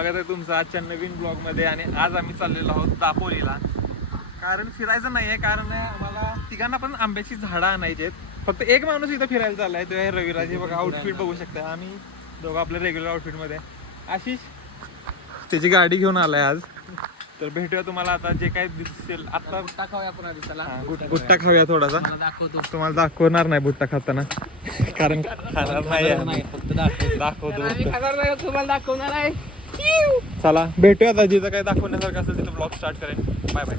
स्वागत आहे तुमचं आजच्या नवीन ब्लॉगमध्ये. आणि आज आम्ही चाललेलो आहोत दापोलीला. कारण फिरायचं नाही आहे, कारण आम्हाला तिघांना पण आंब्याची झाडं आणायची आहेत. फक्त एक माणूस इथं फिरायला चाललाय, तो आहे रविराज. हे बघा आउटफिट बघू शकता, आम्ही दोघं आपल्या रेग्युलर आउटफिटमध्ये. आशिष त्याची गाडी घेऊन आलाय आज. तर भेटूया तुम्हाला आता जे काही दिसेल. आता बुट्टा खाऊया पुन्हा दिसायला. बुट्टा खाऊया थोडासा. दाखवतो तुम्हाला दाखवणार नाही बुट्टा खाताना, कारण खाणार नाही, फक्त दाखवतो. तुम्हाला दाखवणार आहे. चला भेटूया आता. जिथं काही दाखवण्यासारखं असेल तिथं ब्लॉग स्टार्ट करेन. Bye bye.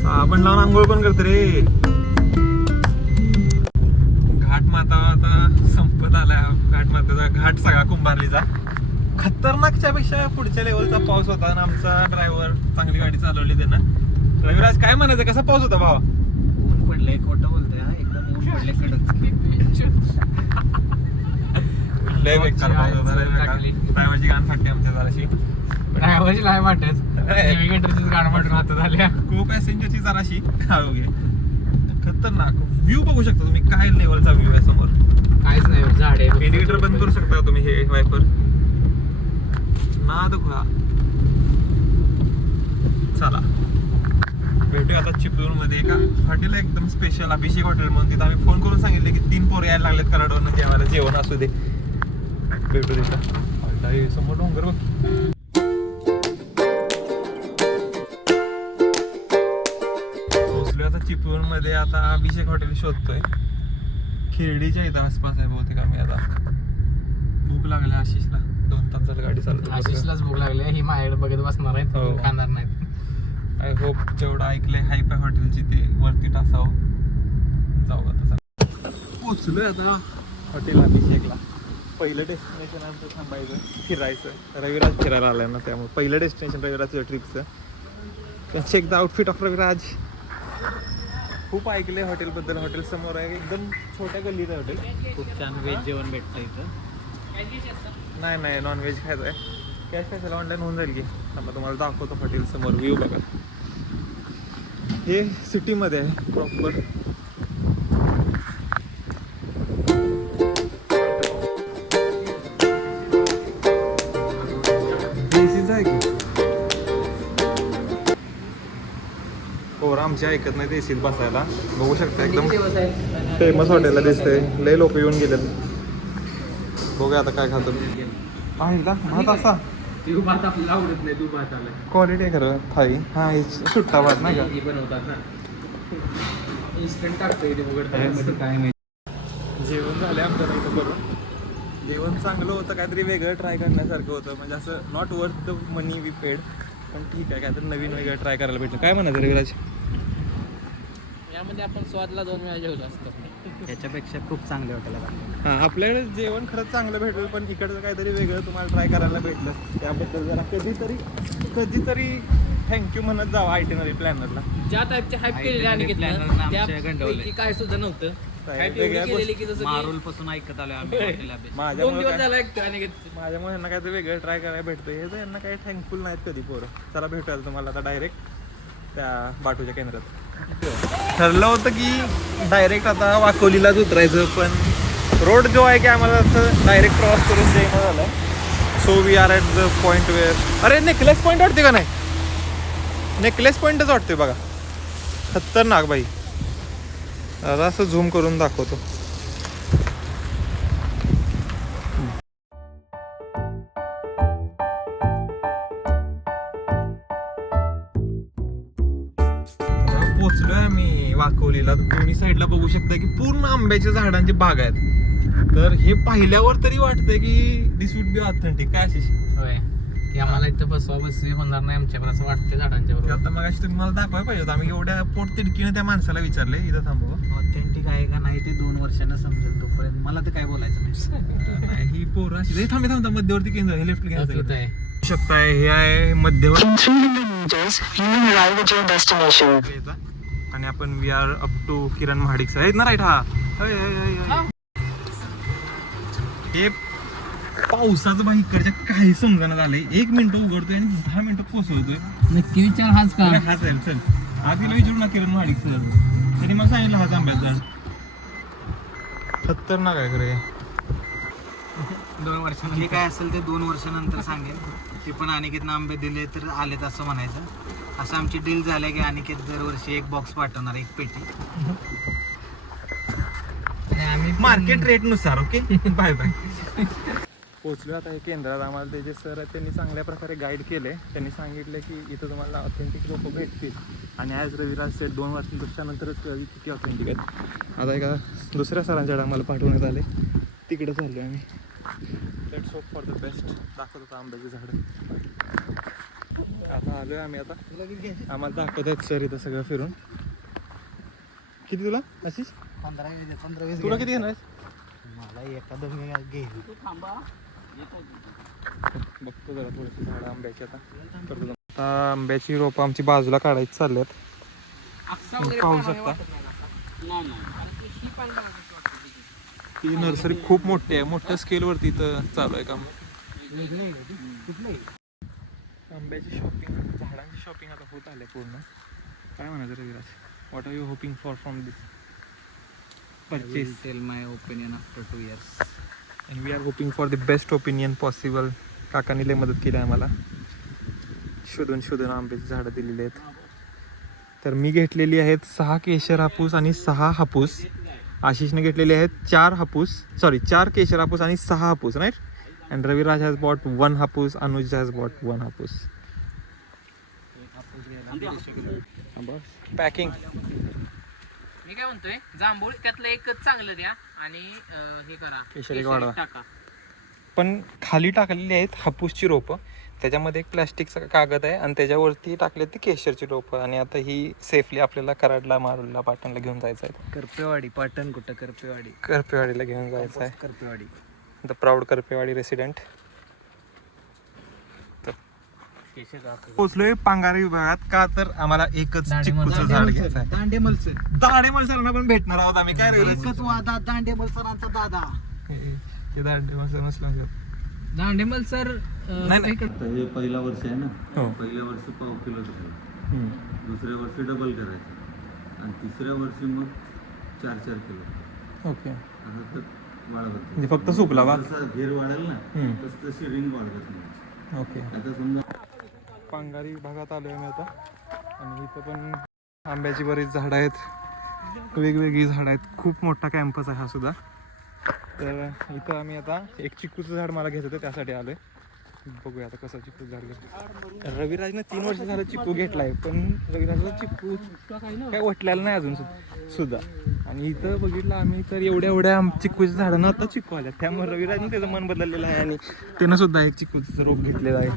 साबण लावून आंघोळ पण करते रे. घाट माता आता संपत आला. घाट माताचा घाट सगळा कुंभारलीचा. खतरनाकच्या पेक्षा पुढच्या लेवलचा पाऊस होता आणि आमचा ड्रायव्हर चांगली गाडी चालवली त्यानं. रविराज काय म्हणायचं, कसा पाऊस होता भावा? ऊन पडलंय, खोटं बोलतोय. एकदम ऊन पडले कडक. लय बेकार पाऊस होता. ड्रायव्हरची गाण फाटली आमच्या जराशी. ड्रायव्हरची नाही वाटत, नेव्हिगेटरचीच गाण फाटून हातात झाल्या. को पॅसेंजरची जराशी हळू घे. खतरनाक व्ह्यू बघू शकता तुम्ही. काय लेवलचा व्ह्यू आहे समोर. काहीच नाही, झाडे. इंडिकेटर बंद करू शकता तुम्ही. हे वायपर ना दुखा. चला भेटूया आता चिपळूण मध्ये एका हॉटेल एकदम स्पेशल, अभिषेक हॉटेल म्हणून. तिथं आम्ही फोन करून सांगितले की 3 पोरं यायला लागलेत कराडवरून जेवायला. जेवण असू दे. भेटू तिथं. समोर डोंगर बघ. पोचलोय आता चिपळूण मध्ये. आता अभिषेक हॉटेल शोधतोय. खिरडीच्या इथं आसपास आहे बहुतेक आम्ही. आता भूक लागली आशिषला. 2 तास झालं गाडी चालवतो. आशिषलाच भूक लागली. ही माझ्याकडे बघत बसणार आहेत, हो. खाणार नाहीत. आय होप जेवढं ऐकलंय हायपाय हॉटेलची ते वरती टासावं. जाऊ आता. पोचलोय आता हॉटेल अभिषेकला. पहिलं डेस्टिनेशन आमचं थांबायचं, फिरायचं. रविराज फिरायला आलाय ना, त्यामुळे पहिलं डेस्टिनेशन रविराजचं ट्रिपचं. Check the outfit of Raviraj. खूप ऐकलंय हॉटेलबद्दल. हॉटेल समोर आहे, एकदम छोट्या गल्लीत आहे हॉटेल. खूप छान व्हेज जेवण भेटतं इथं. नाही नॉनव्हेज खायचं आहे. कॅश कशाला ऑनलाईन होऊन जाईल की. थांबा तुम्हाला दाखवतो हॉटेल समोर व्ह्यू बघा. हे सिटीमध्ये आहे प्रॉपर. आहे की पोरं आमची ऐकत नाही एसीत बसायला. बघू शकता एकदम फेमस हॉटेलला दिसतंय. लय लोक येऊन गेलेत. बघूया आता काय खातो. पाहिला भात असा तू भात आपल्याला आवडत नाही. तू भात आलाय क्वालिटी आहे खरं थाळी. हा हे सुट्टा भात नाही का. हे बनवतात ना, इन्स्टंट टाकतो इथे उघडता. काय माहिती. जेवण झालं आमच्या इथं करून. जेवण चांगलं होतं, काहीतरी वेगळं ट्राय करण्यासारखं होतं. म्हणजे असं not worth the money we paid, पण ठीक आहे. काहीतरी नवीन वेगळं ट्राय करायला भेटलं. काय म्हणायचं रविराज? यामध्ये आपण स्वादला 2 वेळा जेवलो असतो. त्याच्यापेक्षा खूप चांगले हॉटेल आहे. हां, आपल्याकडे जेवण खरंच चांगलं भेटलं, पण इकडचं काहीतरी वेगळं तुम्हाला ट्राय करायला भेटलं. त्याबद्दल जरा कधीतरी थँक्यू म्हणत जावं आयटिनरी प्लॅनरला. ज्या टाईपचे हाईप केलेले आणि त्यापैकी काय सुद्धा नव्हतं. मारूल पासून ऐकत आलोय आम्ही. माझ्यामुळे यांना काहीतरी वेगळं ट्राय करायला भेटतं. हे तर यांना काही थँकफुल नाहीत कधी पोरं. चला भेटूया तुम्हाला आता डायरेक्ट त्या बाटूच्या केंद्रात. ठरलं होतं की डायरेक्ट आता वाकोलीलाच उतरायचं, पण रोड जो आहे की आम्हाला असं डायरेक्ट क्रॉस करून जाईना झालं. So we are at the point where. अरे नेकलेस पॉईंट वाटते का नाही? नेकलेस पॉईंटच वाटतोय बघा. खतरनाक बाई. आता असं झूम करून दाखवतो. पोचलोय आम्ही वाकोलीला. दोन्ही साईडला बघू शकता की पूर्ण आंब्याच्या झाडांची बाग आहेत. तर हे पाहिल्यावर तरी वाटतंय की दिस वुड बी ऑथेंटिक. काय आशिष? होय, की आम्हाला इथं बसवा होणार नाही आमच्यावर असं वाटतं झाडांच्या बरोबर. आता मग तुम्ही मला दाखवायला पाहिजे होतं. आम्ही एवढ्या पोट तिडकीने त्या माणसाला विचारले इथं थांबव. ऑथेंटिक आहे का नाही ते 2 वर्षांना समजेल. तोपर्यंत मला तर काय बोलायचं नाही. ही पोरं अशी थांबता मध्यवर्ती केंद्र. हे लेफ्ट घ्यायचं आहे. शकताय. हे आहे मध्यवर्ती. आणि आपण वी आर अप टू किरण महाडिक आहेत ना. राईट. हा हे पावसाचं बाई इकडच्या काही समजणं झालंय. 1 मिनिटं उघडतोय आणि 10 मिनिटं पोचवतोय. नक्की विचार हाच का? हाच आहे. चल आज तिला विचारू ना किरण महाडिक सर. त्यांनी मला सांगितलं हाच आंब्याचा. खतरनाक आहे खरं. 2 वर्षांनी जे काय असेल ते 2 वर्षानंतर सांगेन. ते पण अनिकेतनं आंबे दिले तर आलेत असं म्हणायचं. असं आमची डील झाली की अनिकेत दरवर्षी 1 बॉक्स पाठवणार, 1 पेटी. आम्ही मार्केट रेट नुसार. Okay bye bye. पोचलो आता हे केंद्रात. आम्हाला ते जे सर आहेत त्यांनी चांगल्या प्रकारे गाईड केले. त्यांनी सांगितलं की इथं तुम्हाला ऑथेंटिक लोकं भेटतील आणि ॲज रविराज सेट 2 वर्षांपेक्षा नंतरच कळली किती ऑथेंटिक आहेत. आता एका दुसऱ्या सरांच्याकडे आम्हाला पाठवण्यात आले. तिकडे चाललो आम्ही. Let's hope for the best. दाखवत होता आंब्याची झाडं. आता आलो आहे आम्ही. आता आम्हाला दाखवत आहेत सर इथं सगळं फिरून. किती तुला आशिष? 15-20 तुला किती घेणार आहेस? मला एखादं मी घेईल. बघतो जरा थोडीशी झाडं आंब्याची. आता करतो. आता आंब्याची रोपं आमची बाजूला काढायची चालली आहेत. पाहू शकता ही नर्सरी खूप मोठी आहे. मोठ्या स्केलवरती इथं चालू आहे काम. आंब्याची शॉपिंग, झाडांची शॉपिंग आता होत आले पूर्ण. काय म्हणायचं Raviraj? What are you hoping for from this purchase? Tell my opinion after 2 years. And we are hoping for the best opinion possible. काकांनी लय मदत केली आम्हाला. शोधून शोधून आंब्याची झाडं दिलेली आहेत. तर मी घेतलेली आहेत 6 केशर हापूस आणि 6 हापूस. आशिषने घेतलेले आहेत 4 केशर हापूस आणि 6 Hapus, right. And Raviraj has bought 1 Hapus. Anuj has bought 1 Hapus. Packing मी काय म्हणतोय, जांभूळ त्यातलं एकच चांगलं द्या आणि हे करा, केशर एक वाढवा. टाका. पण खाली टाकलेली आहेत हापूसची रोपं. त्याच्यामध्ये एक प्लॅस्टिकचा कागद आहे आणि त्याच्यावरती टाकले ती केशरची रोपं. आणि आता ही सेफली आपल्याला कराडला, मारूरला, पाटणला घेऊन जायचं आहे. करपेवाडी. पाटण कुठं? करपेवाडी. करपेवाडीला घेऊन जायचं आहे. Karpewadi. The proud Karpewadi resident. पोचलोय पांगारी विभागात. का तर आम्हाला एकच चिक्कूचं झाड घ्यायचं आहे. दांडेमल सर. दांडेमल सरांना पण भेटणार आहोत आम्ही. काय रे एकच वादा दांडेमल सरांचा दादा. दांडेमल सर नसला. दांडेमल सर नाही. आता हे पहिला वर्ष आहे ना. हो. पहिल्या वर्षी पाव किलो करायचं, दुसऱ्या वर्षी डबल करायचं आणि तिसऱ्या वर्षी मग 4-4 किलो. ओके. असं तर वाढवत म्हणजे फक्त सुकला बा. जसा घेर वाढेल ना तस तशी रिंग वाढवत नाही. ओके. आता समजा पांगारी विभागात आलोय मी आता. आणि इथं पण आंब्याची बरीच झाडं आहेत. वेगवेगळी झाडं आहेत. खूप मोठा कॅम्पस आहे हा सुद्धा. तर इथं आम्ही आता एक चिक्कूचं झाड मला घ्यायचं होतं, त्यासाठी आलोय. बघूया आता कसं चिक्कूचं झाड घ्यायचं. रविराजनं 3 वर्ष झालं चिक्कू घेतलाय, पण रविराजला चिक्कू काय वटलेलं नाही अजून सुद्धा. आणि इथं बघितलं आम्ही तर एवढ्या चिक्कूच्या झाडांना आता चिक्कू आल्या. त्यामुळे रविराजने त्याचं मन बदललेलं आहे आणि त्यानं सुद्धा एक चिक्कूचं रोप घेतलेलं आहे.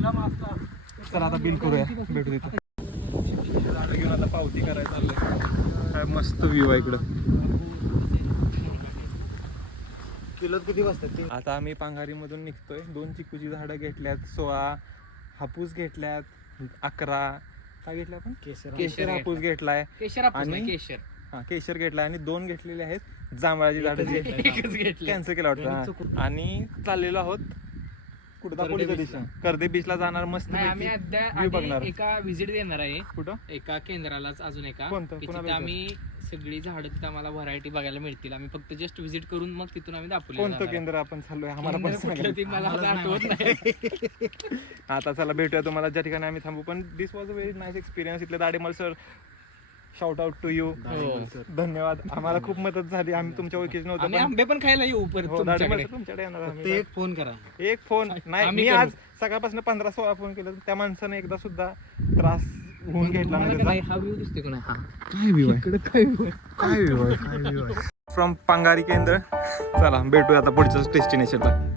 तर आता बिल करूया, भेटू तिथं. झाडं घेऊन आता पावती करायला चाललंय. काय मस्त व्ह्यू आहे इकडं. किलोत किती वाजतात? आता आम्ही पांघारीमधून निघतोय. 2 चिक्कूची झाडं घेतल्यात, 16 हापूस घेतल्यात, 11 काय घेतल्या आपण? केशर हापूस घेतलाय. केशर हापूस नाही, आणि- केशर. हा केशर घेतलाय आणि 2 घेतलेले आहेत जांभळाची झाडं. एकच घेतली. कॅन्सल केलं वाटतं. आणि चाललेलो आहोत कुठं दापोलीच्या दिशा. कर्दे बीचला जाणार. मस्त नाही, आम्ही व्ह्यू बघणार. आधी एका व्हिजिट देणार आहे, कुठं? एका केंद्रालाच, अजून एका कोणतं? की कुणाला तिथं आम्ही सगळी झाडं तिथं आम्हाला व्हरायटी बघायला मिळतील. आम्ही फक्त जस्ट व्हिजिट करून मग तिथून आम्ही दापोली कोणतं केंद्र आपण चाललोय आम्हाला पण सांगा. मला आता आठवत नाही. आता चला भेटूया तुम्हाला ज्या ठिकाणी आम्ही थांबू. पण this was a very nice experience. इथले Dademal sir, shout out to you. धन्यवाद. आम्हाला खूप मदत झाली. आम्ही तुमच्या ओळखीच नव्हतं. आम्ही पण- आंबे पण खायला येऊ परत हो, दाडेमल तुमच्याकडे. सर तुमच्याकडे येणार फक्त आम्ही. एक फोन करा. एक फोन नाही. आम्ही मी करू. आज सकाळपासून 15-16 फोन केले. त्या माणसाने एकदा सुद्धा त्रास होऊन घेतला तुम्हाला नाही का नाही? त्याचा. हा व्ह्यू दिसतोय का नाही? हा. काय व्ह्यू आहे? काय व्ह्यू आहे? फ्रॉम पांगारी केंद्र. चला भेटूया आता पुढच्या डेस्टिनेशनला.